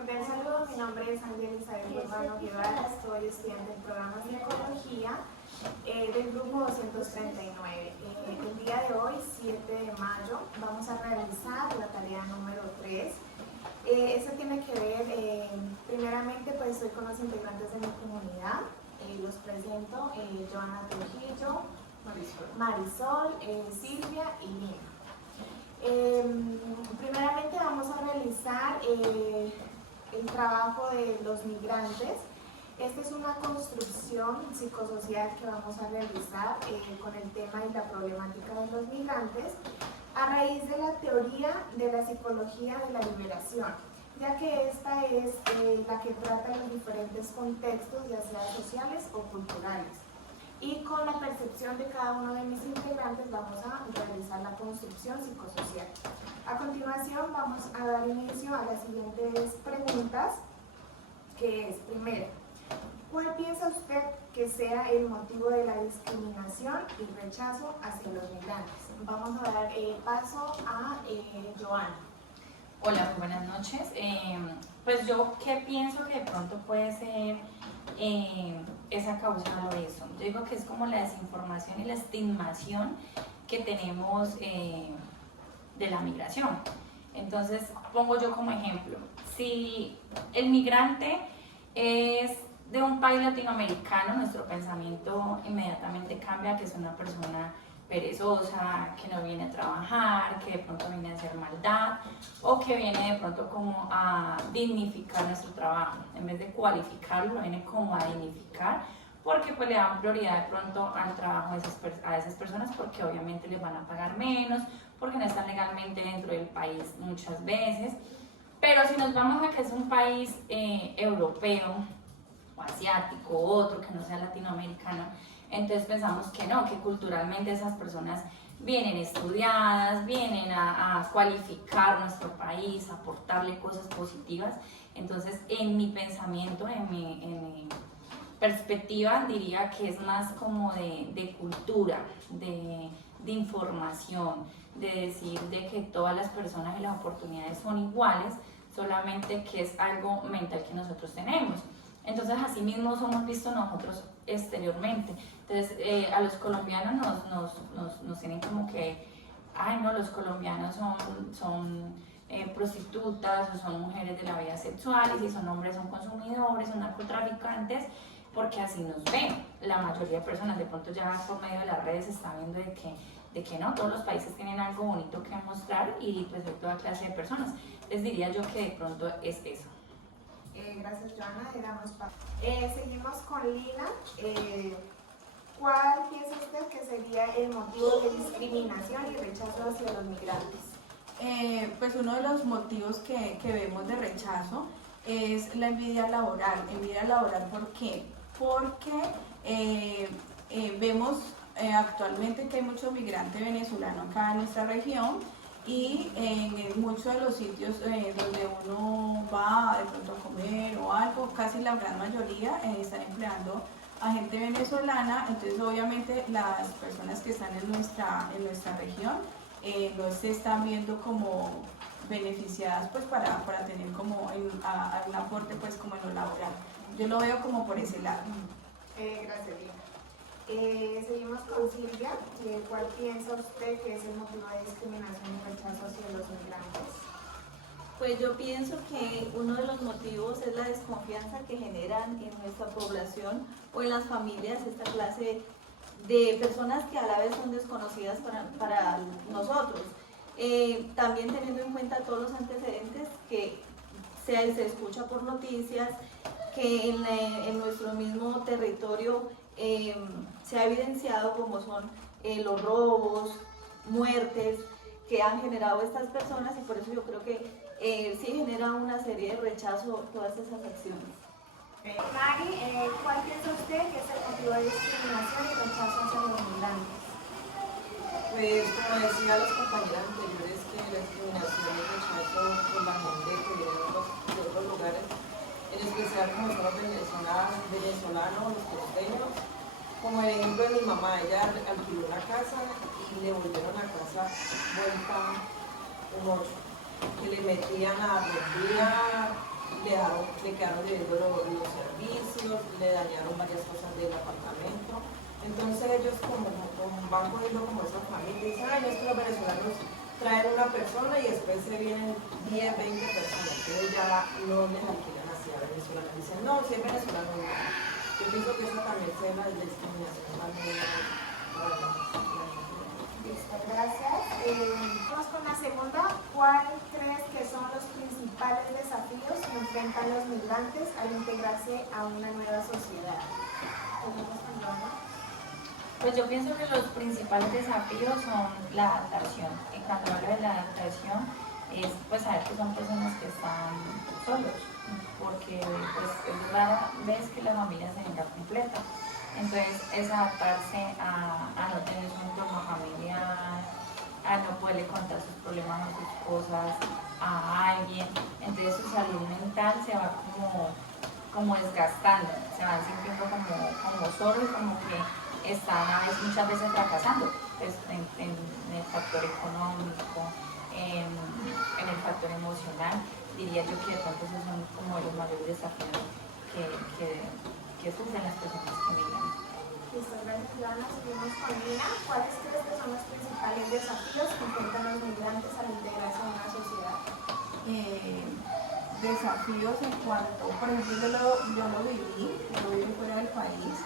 Cordial saludo, mi nombre es Ángel Isabel Urbano Guevara, soy estudiante del programa de Psicología del grupo 239. El día de hoy, 7 de mayo, vamos a realizar la tarea número 3. Esta tiene que ver, primeramente, pues estoy con los integrantes de mi comunidad. Los presento, Joana Trujillo, Marisol, Silvia y Lina. Primeramente vamos a realizar el trabajo de los migrantes. Esta es una construcción psicosocial que vamos a realizar con el tema y la problemática de los migrantes a raíz de la teoría de la psicología de la liberación, ya que esta es la que trata los diferentes contextos, ya sea sociales o culturales. Y con la percepción de cada uno de mis integrantes vamos a realizar la construcción psicosocial. A continuación vamos a dar inicio a las siguientes preguntas, que es, primero, ¿cuál piensa usted que sea el motivo de la discriminación y rechazo hacia los migrantes? Vamos a dar paso a Joana. Hola, muy buenas noches. Pues yo, ¿qué pienso que de pronto puede ser esa causal o eso? Yo digo que es como la desinformación y la estigmación que tenemos de la migración. Entonces, pongo yo como ejemplo, si el migrante es de un país latinoamericano, nuestro pensamiento inmediatamente cambia, que es una persona perezosa, que no viene a trabajar, que de pronto viene a hacer maldad o que viene de pronto como a dignificar nuestro trabajo. En vez de cualificarlo, viene como a dignificar, porque pues le dan prioridad de pronto al trabajo a esas personas, porque obviamente les van a pagar menos, porque no están legalmente dentro del país muchas veces. Pero si nos vamos a que es un país europeo o asiático o otro que no sea latinoamericano, entonces pensamos que no, que culturalmente esas personas vienen estudiadas, vienen a cualificar nuestro país, a aportarle cosas positivas. Entonces, en mi pensamiento, en mi perspectiva, diría que es más como de cultura, de información, de decir de que todas las personas y las oportunidades son iguales, solamente que es algo mental que nosotros tenemos. Entonces, así mismo somos vistos nosotros exteriormente. Entonces, a los colombianos nos tienen como que, ay no, los colombianos son prostitutas o son mujeres de la vida sexual, y si son hombres son consumidores, son narcotraficantes, porque así nos ven la mayoría de personas. De pronto ya por medio de las redes se está viendo de que no, todos los países tienen algo bonito que mostrar y pues de toda clase de personas. Les diría yo que de pronto es eso. Gracias, Joana. Seguimos con Lina. ¿Cuál piensa usted que sería el motivo de discriminación y rechazo hacia los migrantes? Pues uno de los motivos que vemos de rechazo es la envidia laboral. Envidia laboral, ¿por qué? Porque vemos actualmente que hay mucho migrante venezolano acá en nuestra región, y en muchos de los sitios donde uno va de pronto a comer o algo, casi la gran mayoría están empleando a gente venezolana. Entonces obviamente las personas que están en nuestra región no se están viendo como beneficiadas pues para tener como un aporte pues como en lo laboral. Yo lo veo como por ese lado. Gracias, Lina. Seguimos con Silvia. ¿Cuál piensa usted que es el motivo de discriminación y rechazo hacia los migrantes? Pues yo pienso que uno de los motivos es la desconfianza que generan en nuestra población o en las familias esta clase de personas que a la vez son desconocidas para nosotros. También teniendo en cuenta todos los antecedentes que se escucha por noticias, que en nuestro mismo territorio se ha evidenciado como son los robos, muertes que han generado estas personas, y por eso yo creo que sí genera una serie de rechazo todas esas acciones. Mari, ¿cuál piensa usted que es el motivo de discriminación y rechazo hacia los migrantes? Pues como decía las compañeras anteriores, que la discriminación y el rechazo por la gente que viene de otros lugares, en especial como son los venezolanos, los costeños. Como el ejemplo de mi mamá, ella alquiló una casa y le volvieron la casa vuelta un 8, que le metían a la le quedaron debiendo los servicios, le dañaron varias cosas del apartamento. Entonces ellos como van poniendo como esa familia y dicen, ay, no, es que los venezolanos traen una persona y después se vienen 10, 20 personas. Entonces ya no les alquilan así a venezolanos. Dicen, no, si es venezolano, no. Yo pienso que esa también sea la discriminación también para la gente. Listo, gracias. Vamos con la segunda. ¿Cuál crees que son los principales desafíos que enfrentan los migrantes al integrarse a una nueva sociedad? Pues yo pienso que los principales desafíos son la adaptación. Y cuando hablo de la adaptación es pues saber que son personas que están solos, porque pues es rara vez que la familia se venga completa. Entonces es adaptarse a no tener su entorno familiar, a no poderle contar sus problemas o sus cosas a alguien. Entonces su salud mental se va como desgastando, se van sintiendo como solos, como que están muchas veces fracasando pues, en el factor económico, en el factor emocional. Diría yo que de pronto esos son como los mayores desafíos que sufren las personas que migran. Listo, gracias, Joana. Seguimos con Lina. ¿Cuáles crees que son los principales desafíos que enfrentan los migrantes al integrarse a una sociedad? Desafíos en cuanto, por ejemplo, yo lo viví fuera del país.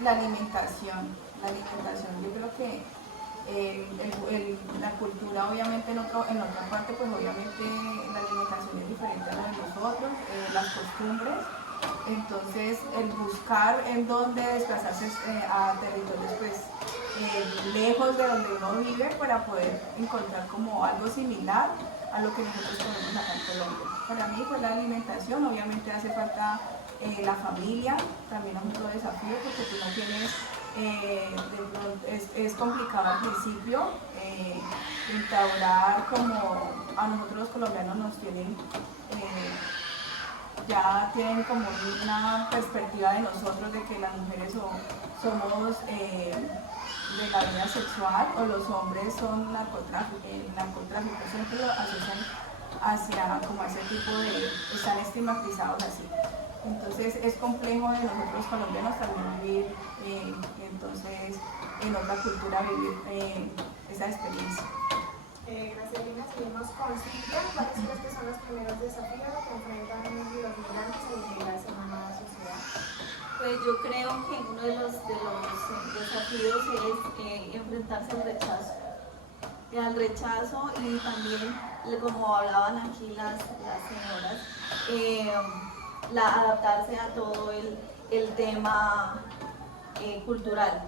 La alimentación, yo creo que la cultura obviamente en otra parte pues obviamente la alimentación es diferente a la de nosotros, las costumbres, entonces el buscar en dónde desplazarse a territorios pues lejos de donde uno vive para poder encontrar como algo similar a lo que nosotros tenemos acá en Colombia. Para mí pues la alimentación, obviamente hace falta la familia, también es otro desafío porque tú no tienes, es complicado al principio instaurar como a nosotros los colombianos nos tienen, ya tienen como una perspectiva de nosotros de que las mujeres somos de la vida sexual o los hombres son narcotráficos, siempre lo asocian hacia como ese tipo de, están estigmatizados así. Entonces es complejo de nosotros colombianos también vivir, entonces en otra cultura vivir esa experiencia. Gracias, Lina. Seguimos con Silvia. ¿Cuáles crees que son los primeros desafíos que enfrentan los migrantes al integrarse a una nueva sociedad? Pues yo creo que uno de los desafíos es enfrentarse al rechazo y también, como hablaban aquí las señoras, adaptarse a todo el tema cultural,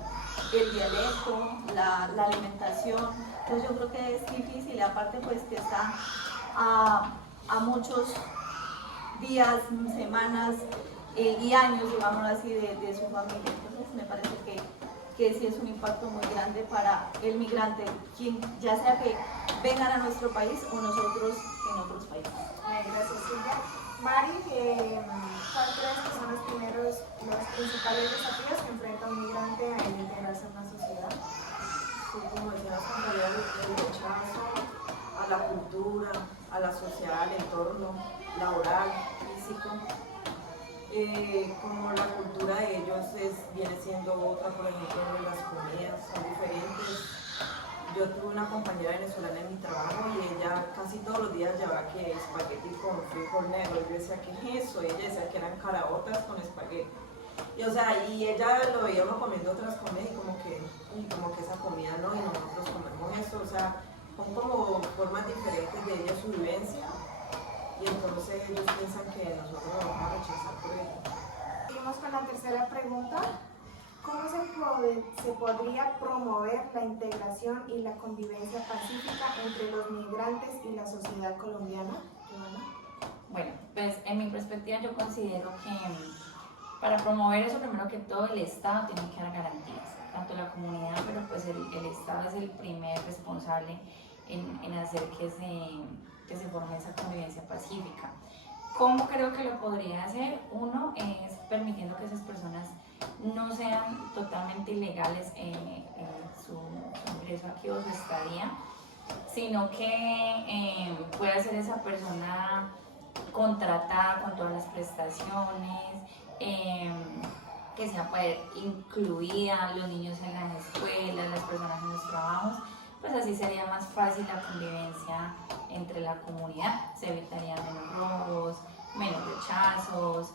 el dialecto, la alimentación. Pues yo creo que es difícil y aparte pues que está a muchos días, semanas y años, digámoslo así, de su familia. Entonces me parece que sí es un impacto muy grande para el migrante, quien ya sea que vengan a nuestro país o nosotros en otros países. Gracias, Silvia. Mari, ¿cuál crees que son los principales desafíos que enfrenta un migrante al integrarse a una sociedad? Sí, como decía las compañeras, el rechazo a la cultura, a la sociedad, al entorno laboral, físico. Como la cultura de ellos viene siendo otra, por ejemplo, las comidas son diferentes. Yo tuve una compañera venezolana en mi trabajo y ella casi todos los días llevaba que espagueti con frijol negro. Yo decía, ¿qué es eso? Y ella decía que eran caraotas con espagueti. Y, o sea, y ella lo veíamos comiendo otras comidas y como que esa comida no, y nosotros comemos eso. O sea, son como formas diferentes de ellos, su vivencia. Y entonces ellos piensan que nosotros lo vamos a rechazar por ello. Seguimos con la tercera pregunta. ¿Cómo se podría promover la integración y la convivencia pacífica entre los migrantes y la sociedad colombiana? Bueno, pues en mi perspectiva yo considero que para promover eso, primero que todo, el Estado tiene que dar garantías, tanto la comunidad, pero pues el Estado es el primer responsable en hacer que se forme esa convivencia pacífica. ¿Cómo creo que lo podría hacer? Uno es permitiendo que esas personas no sean totalmente ilegales en su ingreso aquí o su estadía, sino que pueda ser esa persona contratada con todas las prestaciones, que sea pues, incluida los niños en las escuelas, las personas en los trabajos, pues así sería más fácil la convivencia entre la comunidad, se evitarían menos robos, menos rechazos.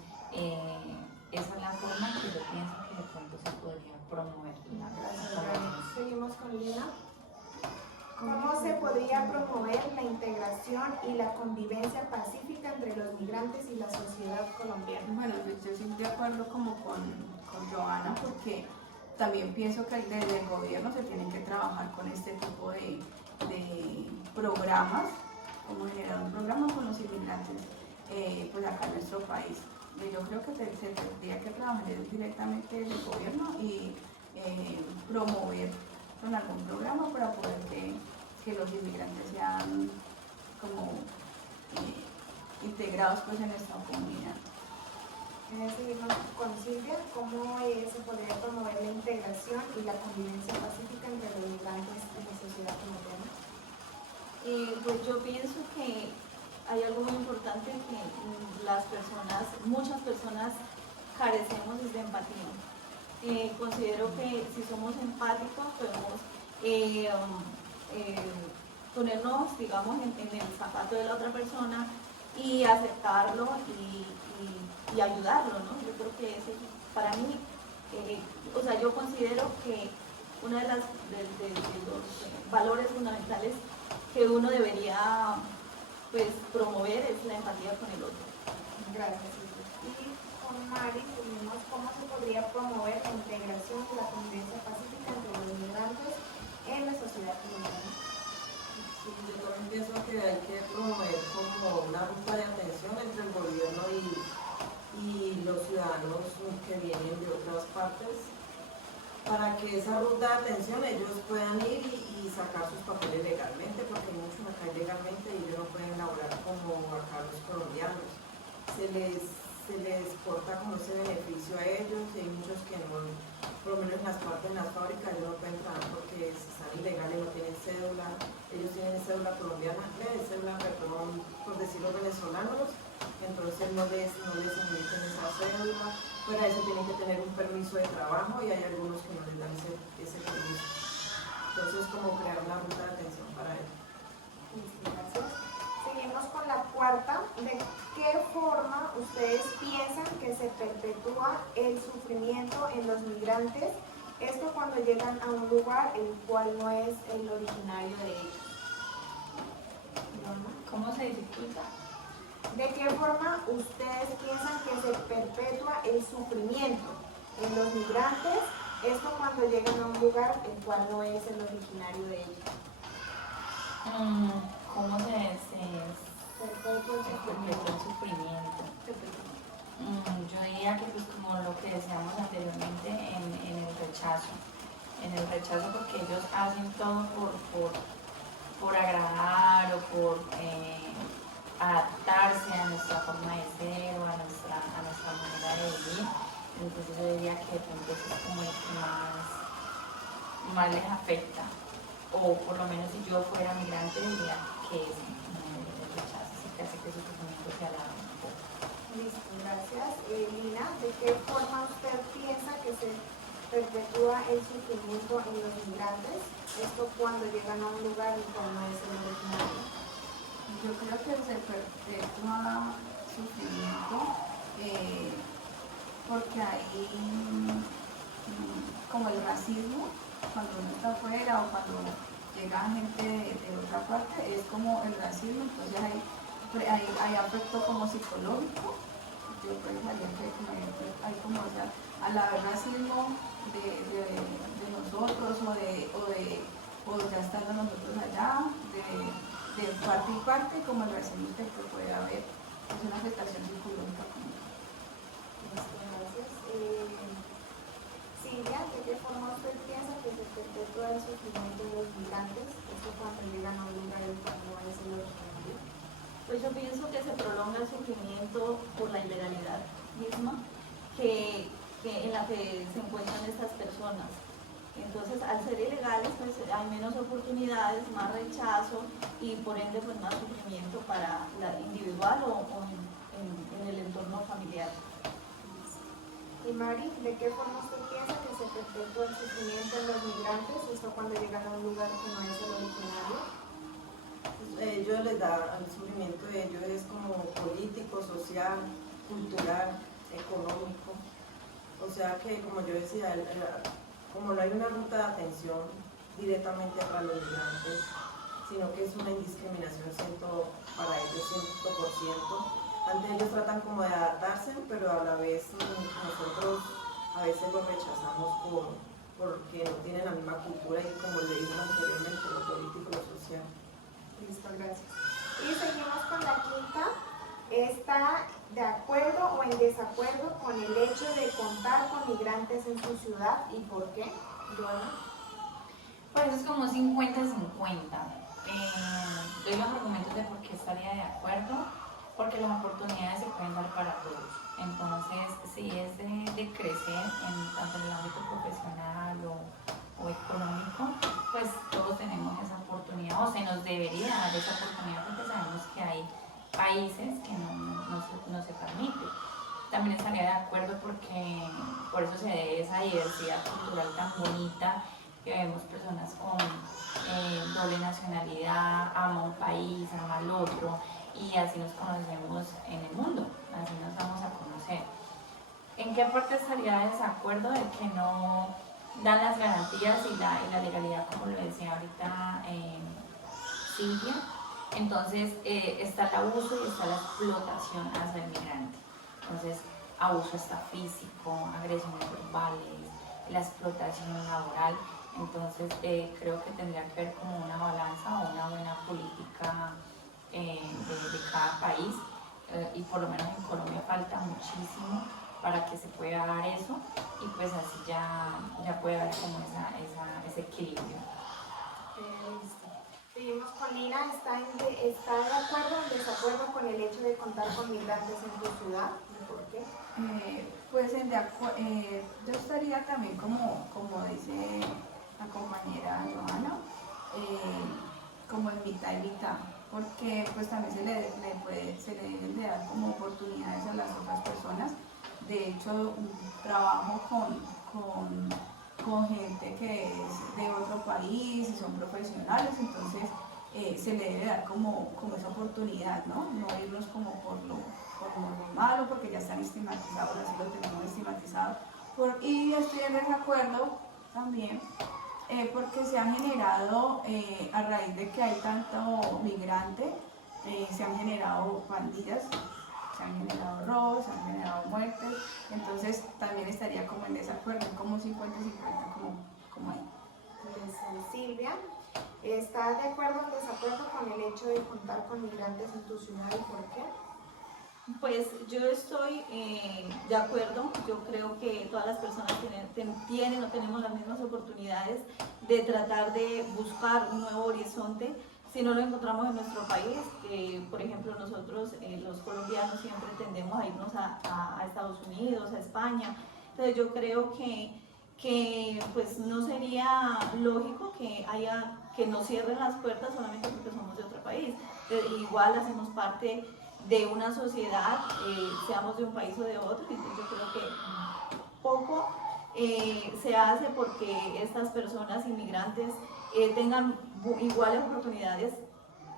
Esa es la forma que yo pienso que de pronto se podría promover la Gracias. Seguimos con Lina. ¿Cómo se podría promover la integración y la convivencia pacífica entre los migrantes y la sociedad colombiana? Bueno, yo estoy de acuerdo como con Joana, porque también pienso que desde el gobierno se tienen que trabajar con este tipo de programas, como generar un programa con los inmigrantes pues acá en nuestro país. Yo creo que se tendría que trabajar directamente desde el gobierno y promover con algún programa para poder que los inmigrantes sean como integrados pues en nuestra comunidad. Seguimos con Silvia. ¿Cómo se podría promover la integración y la convivencia pacífica entre los migrantes y la sociedad colombiana? Pues yo pienso que hay algo muy importante que muchas personas carecemos de empatía. Considero que si somos empáticos podemos ponernos, digamos, en el zapato de la otra persona y aceptarlo y ayudarlo, ¿no? Yo creo que ese, para mí, o sea, yo considero que uno de los valores fundamentales que uno debería pues promover es la empatía con el otro. Gracias, Silvia. Y con Mari, seguimos. ¿Cómo se podría promover la integración y la convivencia pacífica entre los migrantes en la sociedad colombiana? Sí, yo también pienso que hay que promover como una ruta de atención entre el gobierno y los ciudadanos que vienen de otras partes, para que esa ruta de atención ellos puedan ir y sacar sus papeles legalmente, porque hay muchos acá ilegalmente y ellos no pueden laborar como acá los colombianos. Se les corta como ese beneficio a ellos, y hay muchos que no, por lo menos en las partes de las fábricas, ellos no pueden trabajar porque están ilegales, no tienen cédula, ellos tienen cédula colombiana, cédula, perdón, por decirlo venezolanos, entonces no les admiten esa cédula, fuera de eso tienen que tener un permiso de trabajo y hay algunos que no les dan ese permiso. Entonces como crear una ruta de atención para ellos. Gracias. Seguimos con la cuarta. ¿De qué forma ustedes piensan que se perpetúa el sufrimiento en los migrantes? Esto cuando llegan a un lugar el cual no es el originario de ellos. ¿Cómo se dificulta? ¿De qué forma ustedes piensan que se perpetúa el sufrimiento en los migrantes? Esto cuando llegan a un lugar el cual no es el originario de ellos. ¿Cómo se Perpetua perpetúa el sufrimiento? Yo diría que pues como lo que decíamos anteriormente en el rechazo. En el rechazo porque ellos hacen todo por agradar o por adaptarse a nuestra forma de ser o a nuestra manera de vivir. Entonces yo diría que de pronto eso es como el que más les afecta. O por lo menos si yo fuera migrante diría que es el rechazo, así que hace que su sufrimiento se alargue un poco. Listo, gracias. Lina, ¿de qué forma usted piensa que se perpetúa el sufrimiento en los migrantes? Esto cuando llegan a un lugar el cual no es el originario. Yo creo que se perpetúa sufrimiento porque hay como el racismo cuando uno está afuera o cuando llega gente de otra parte, es como el racismo, entonces hay afecto como psicológico. Yo pensaría que hay como, o sea, al haber racismo de nosotros o ya estando nosotros allá, de parte y parte, como el racismo que puede haber, es una afectación psicológica. Listo, gracias. Silvia, ¿de qué forma usted piensa que se perpetúa el sufrimiento de los migrantes? Esto cuando llegan a un lugar el cual no es el originario. Pues yo pienso que se prolonga el sufrimiento por la ilegalidad misma en la que se encuentran estas personas. Entonces, al ser ilegales, pues hay menos oportunidades, más rechazo y por ende pues más sufrimiento para la individual o en sociedad. Y Mari, ¿de qué forma usted piensa que se perpetúa el sufrimiento en los migrantes, esto cuando llegan a un lugar que no es el originario? Ellos les da, el sufrimiento de ellos es como político, social, cultural, económico. O sea que, como yo decía, como no hay una ruta de atención directamente para los migrantes, sino que es una indiscriminación para ellos 100%. Antes ellos tratan como de adaptarse, pero a la vez nosotros a veces los rechazamos porque no tienen la misma cultura y, como le dije anteriormente, lo político y lo social. Listo, gracias. Y seguimos con la quinta. ¿Está de acuerdo o en desacuerdo con el hecho de contar con migrantes en su ciudad y por qué? Joana. Pues es como 50-50. Doy los argumentos de por qué estaría de acuerdo, porque las oportunidades se pueden dar para todos. Entonces, si es de crecer tanto en el ámbito profesional o económico, pues todos tenemos esa oportunidad, o se nos debería dar esa oportunidad, porque sabemos que hay países que no se permite. También estaría de acuerdo porque por eso se debe esa diversidad cultural tan bonita, que vemos personas con doble nacionalidad, ama un país, ama al otro, y así nos conocemos en el mundo, así nos vamos a conocer. ¿En qué parte estaría de desacuerdo de que no dan las garantías y la legalidad, como lo decía ahorita Silvia? Entonces está el abuso y está la explotación hacia el migrante. Entonces, abuso está físico, agresiones verbales, la explotación laboral. Entonces, creo que tendría que haber como una balanza o una buena política de cada país, y por lo menos en Colombia falta muchísimo para que se pueda dar eso, y pues así ya puede haber como ese equilibrio. Listo. Seguimos con Lina. ¿Está de acuerdo o en desacuerdo con el hecho de contar con migrantes en tu ciudad y por qué? Pues yo estaría también como dice la compañera Joana, como en mitad y mitad, porque pues también se le deben de dar como oportunidades a las otras personas. De hecho, trabajo con gente que es de otro país y son profesionales, entonces se le debe dar como esa oportunidad, ¿no? No irnos como por lo malo, porque ya están estigmatizados, así lo tenemos estigmatizado. Y estoy en desacuerdo también porque se ha generado, a raíz de que hay tanto migrante, se han generado pandillas, se han generado robos, se han generado muertes, entonces también estaría como en desacuerdo, como 50-50, como ahí. Silvia, ¿estás de acuerdo o en desacuerdo con el hecho de contar con migrantes en tu ciudad y por qué? Pues yo estoy de acuerdo. Yo creo que todas las personas tienen o tenemos las mismas oportunidades de tratar de buscar un nuevo horizonte. Si no lo encontramos en nuestro país, por ejemplo, nosotros los colombianos siempre tendemos a irnos a Estados Unidos, a España. Entonces yo creo que pues no sería lógico que nos cierren las puertas solamente porque somos de otro país. Igual hacemos parte de una sociedad, seamos de un país o de otro. Entonces yo creo que poco se hace porque estas personas inmigrantes tengan iguales oportunidades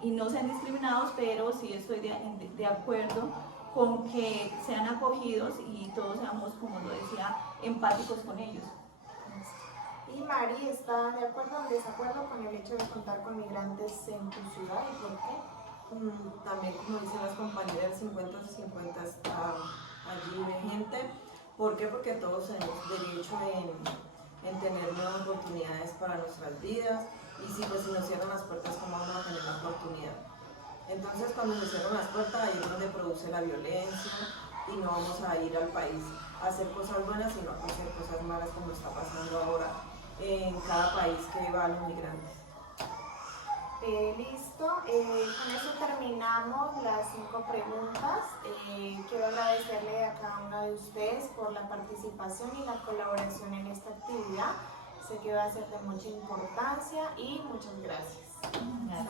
y no sean discriminados, pero sí estoy de acuerdo con que sean acogidos y todos seamos, como lo decía, empáticos con ellos. Y Mari, ¿está de acuerdo o en desacuerdo con el hecho de contar con migrantes en tu ciudad y por qué? También, como dicen las compañeras, 50-50 está allí vigente. ¿Por qué? Porque todos tenemos derecho en tener nuevas oportunidades para nuestras vidas, y si nos cierran las puertas, ¿cómo vamos a tener la oportunidad? Entonces, cuando se cierran las puertas, ahí es donde produce la violencia, y no vamos a ir al país a hacer cosas buenas, sino a hacer cosas malas, como está pasando ahora en cada país que va a los migrantes. Listo, con eso terminamos las 5 preguntas. Quiero agradecerle a cada una de ustedes por la participación y la colaboración en esta actividad. Sé que va a ser de mucha importancia y muchas gracias. Gracias.